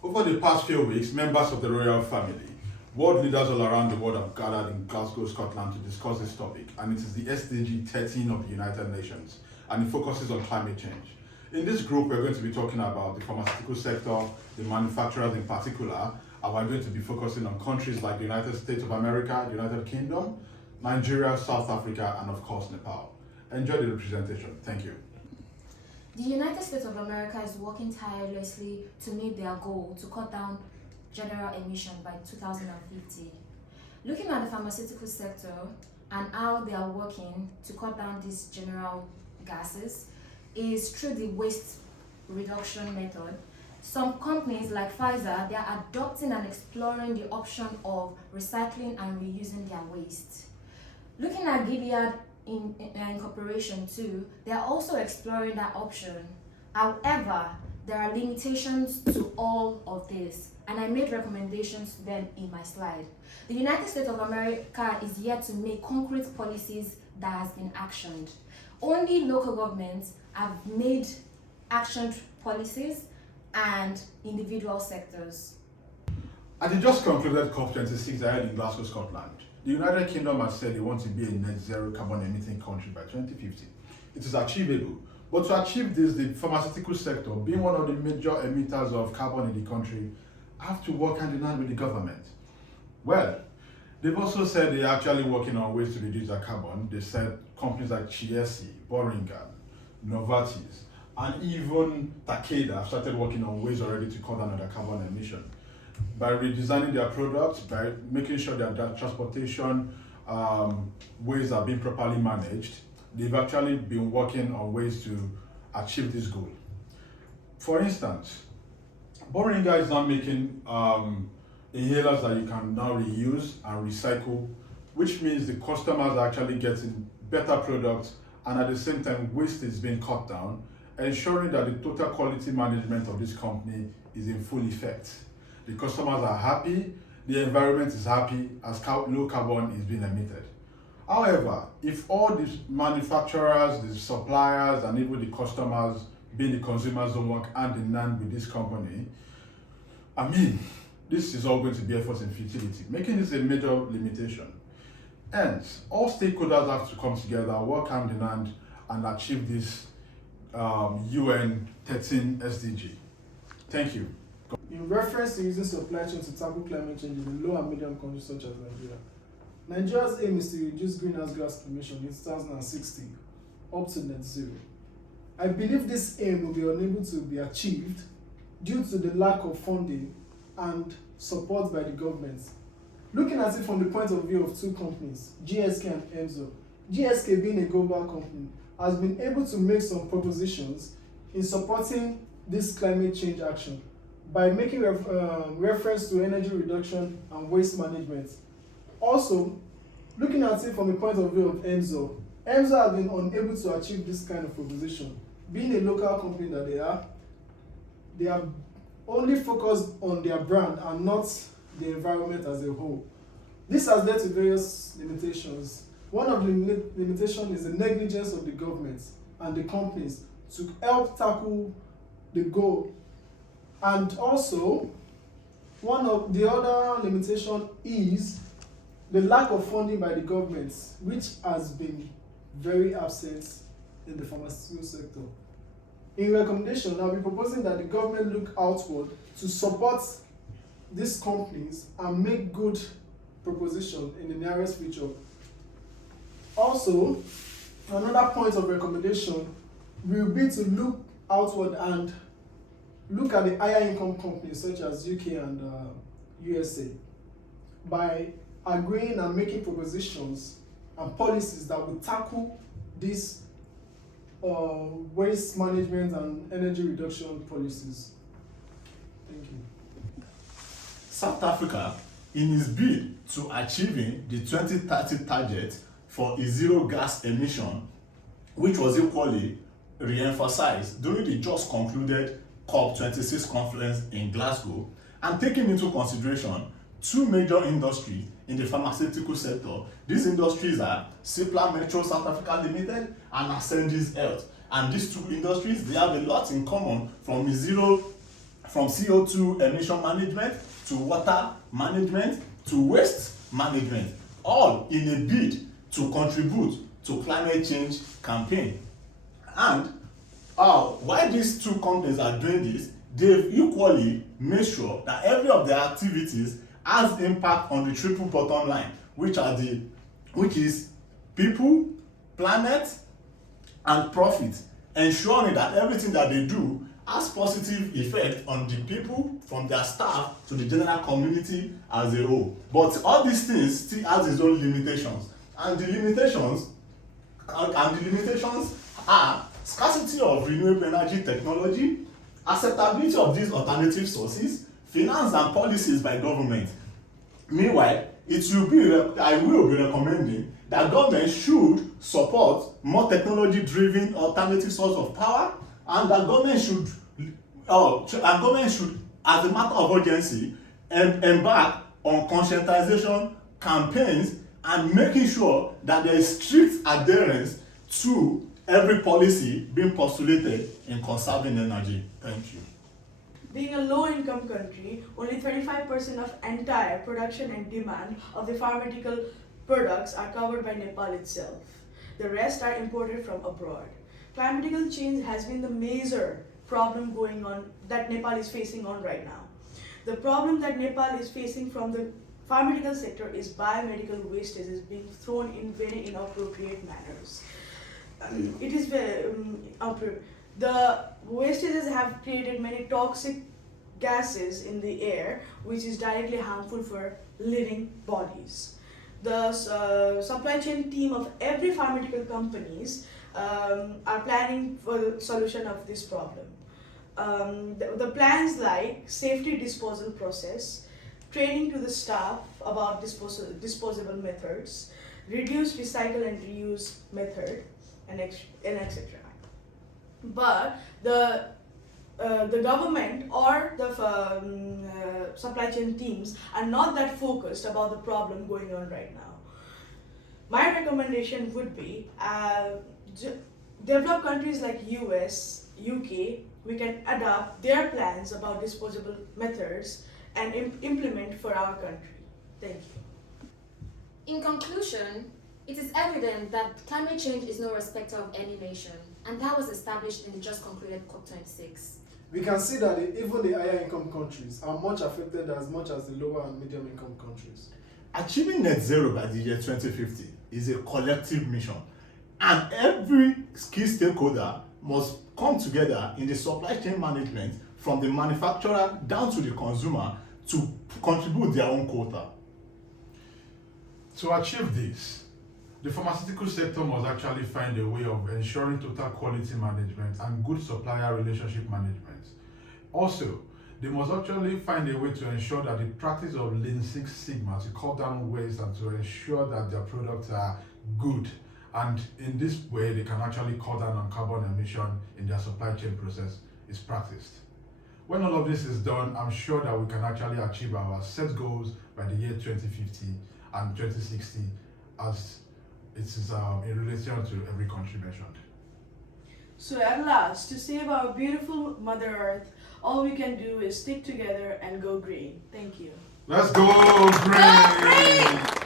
Over the past few weeks, members of the royal family, world leaders all around the world have gathered in Glasgow, Scotland to discuss this topic, and it is the SDG 13 of the United Nations, and it focuses on climate change. In this group, we're going to be talking about the pharmaceutical sector, the manufacturers in particular, and we're going to be focusing on countries like the United States of America, the United Kingdom, Nigeria, South Africa, and of course, Nepal. Enjoy the representation. Thank you. The United States of America is working tirelessly to meet their goal to cut down general emission by 2050. Looking at the pharmaceutical sector and how they are working to cut down these general gases is through the waste reduction method. Some companies like Pfizer, they are adopting and exploring the option of recycling and reusing their waste. Looking at Gilead in corporation too, they are also exploring that option. However, there are limitations to all of this, and I made recommendations to them in my slide. The United States of America is yet to make concrete policies that has been actioned. Only local governments have made actioned policies and individual sectors. At the just concluded COP26 held in Glasgow, Scotland, the United Kingdom has said they want to be a net zero carbon emitting country by 2050. It is achievable, but to achieve this, the pharmaceutical sector, being one of the major emitters of carbon in the country, have to work hand in hand with the government. Well, they've also said they're actually working on ways to reduce their carbon. They said companies like Chiesi, Boehringer, Novartis, and even Takeda have started working on ways already to cut down on their carbon emission by redesigning their products, by making sure that their transportation ways are being properly managed. They've actually been working on ways to achieve this goal. For instance, Boehringer is now making inhalers that you can now reuse and recycle, which means the customers are actually getting better products, and at the same time waste is being cut down, ensuring that the total quality management of this company is in full effect. The customers are happy, the environment is happy as low carbon is being emitted. However, if all these manufacturers, the suppliers, and even the customers, being the consumers, don't work hand in hand with this company, this is all going to be efforts in futility, making this a major limitation. Hence, all stakeholders have to come together, work hand in hand, and achieve this UN 13 SDG. Thank you. In reference to using supply chain to tackle climate change in low and medium countries such as Nigeria, Nigeria's aim is to reduce greenhouse gas emissions in 2060 up to net zero. I believe this aim will be unable to be achieved due to the lack of funding and support by the government. Looking at it from the point of view of two companies, GSK and Enzo, GSK being a global company has been able to make some propositions in supporting this climate change action by making reference to energy reduction and waste management. Also, looking at it from the point of view of Enzo has been unable to achieve this kind of proposition. Being a local company that they are only focused on their brand and not the environment as a whole. This has led to various limitations. One of the limitations is the negligence of the government and the companies to help tackle the goal. And also, one of the other limitation is the lack of funding by the government, which has been very absent in the pharmaceutical sector. In recommendation, I'll be proposing that the government look outward to support these companies and make good proposition in the nearest future. Also, another point of recommendation will be to look outward and look at the higher income companies such as UK and USA by agreeing and making propositions and policies that will tackle these waste management and energy reduction policies. Thank you. South Africa, in its bid to achieving the 2030 target for a zero gas emission, which was equally re-emphasized during the just concluded COP26 conference in Glasgow, and taking into consideration two major industries in the pharmaceutical sector. These industries are Cipla Metro South Africa Limited and Ascendis Health. And these two industries, they have a lot in common from a zero from CO2 emission management to water management to waste management, all in a bid to contribute to climate change campaign. And why these two companies are doing this, they've equally made sure that every of their activities has impact on the triple bottom line, which is people, planet, and profit, ensuring that everything that they do has positive effect on the people, from their staff to the general community as a whole. But all these things still has its own limitations, and the limitations are scarcity of renewable energy technology, acceptability of these alternative sources, finance and policies by government. Meanwhile, I will be recommending that government should support more technology-driven alternative source of power, and that government should, as a matter of urgency, embark on conscientization campaigns and making sure that there is strict adherence to every policy being postulated in conserving energy. Thank you. Being a low-income country, only 35% of entire production and demand of the pharmaceutical products are covered by Nepal itself. The rest are imported from abroad. Climate change has been the major problem going on that Nepal is facing on right now. The problem that Nepal is facing from the pharmaceutical sector is biomedical wastage is being thrown in very inappropriate manners. It is very inappropriate. The wastages have created many toxic gases in the air, which is directly harmful for living bodies. The supply chain team of every pharmaceutical companies are planning for the solution of this problem. The plans like safety disposal process, training to the staff about disposable methods, reduce, recycle and reuse method, and etc. But the government or the supply chain teams are not that focused about the problem going on right now. My recommendation would be developed countries like US, UK, we can adopt their plans about disposable methods and implement for our country. Thank you. In conclusion, it is evident that climate change is no respecter of any nation, and that was established in the just concluded COP26. We can see that even the higher income countries are much affected as much as the lower and medium income countries. Achieving net zero by the year 2050 is a collective mission, and every key stakeholder must come together in the supply chain management, from the manufacturer down to the consumer, to contribute their own quota. To achieve this, the pharmaceutical sector must actually find a way of ensuring total quality management and good supplier relationship management. Also, they must actually find a way to ensure that the practice of Lean Six Sigma to cut down waste and to ensure that their products are good. And in this way, they can actually cut down on carbon emission in their supply chain process is practiced. When all of this is done, I'm sure that we can actually achieve our set goals by the year 2050 and 2060, as it is in relation to every country mentioned. So at last, to save our beautiful Mother Earth, all we can do is stick together and go green. Thank you. Let's go green! Go green!